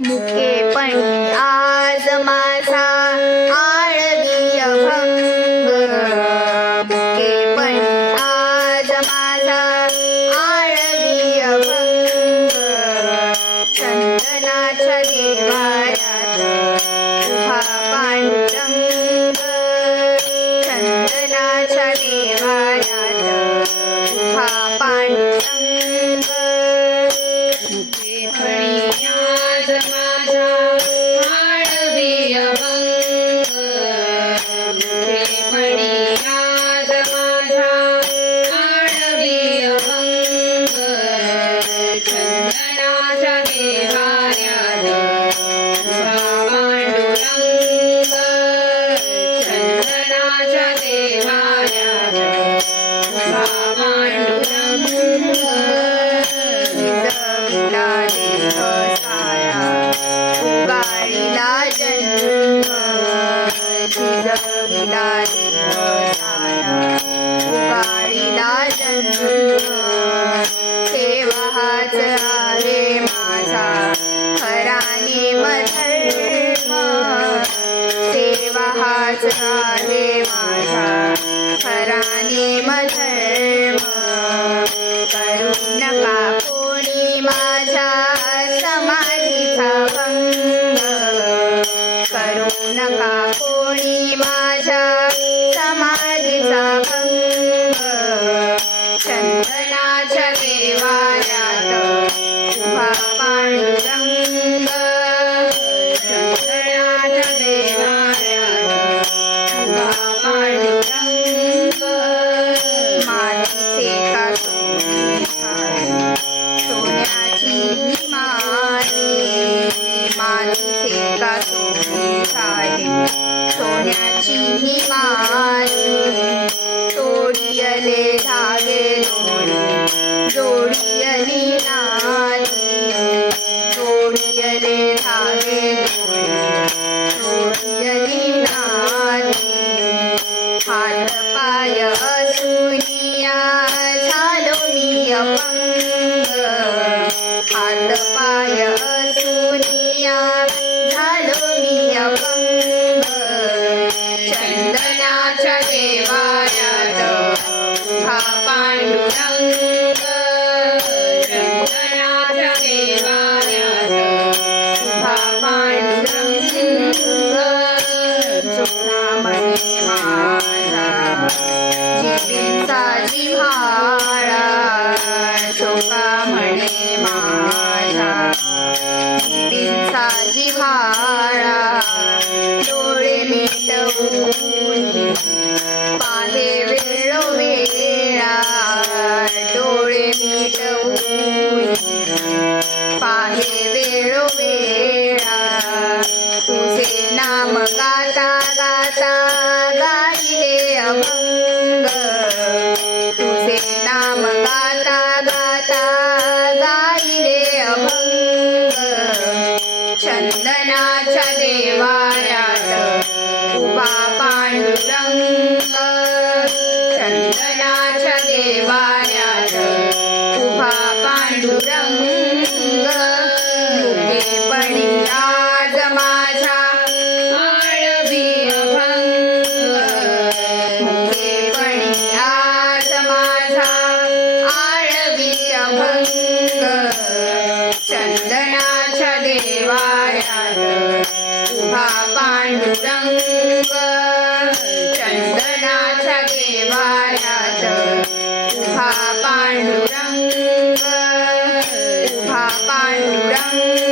मुके पण आज माझा विजविला देह जन्म सेवाच आले आहे माझा खराने मधर्म सेवा हाच आहे माझा खराने मधर्म करू नका कोणी माझ्या समाधीचा भंग. करू नका चंदनाच्या देवाऱ्यात उभा पांडुरंग मातीचे का सोने छाये, सोन्याची ही माने मातीचे का सोने सोन्याची ही माने तोडियले મારા પાય અસુય चंदनाच्या देवाऱ्यात उभा पांडुरंग चंदनाच्या देवाऱ्यात उभा पांडुरंग मुकेपणी आज माझा आळवी अभंग मुकेपणी आज माझा आळवी अभंग. पाण्डुरङ्ग चन्दनाच देवाया च उभा पाण्डुरङ्ग उभा पाण्डुरङ्ग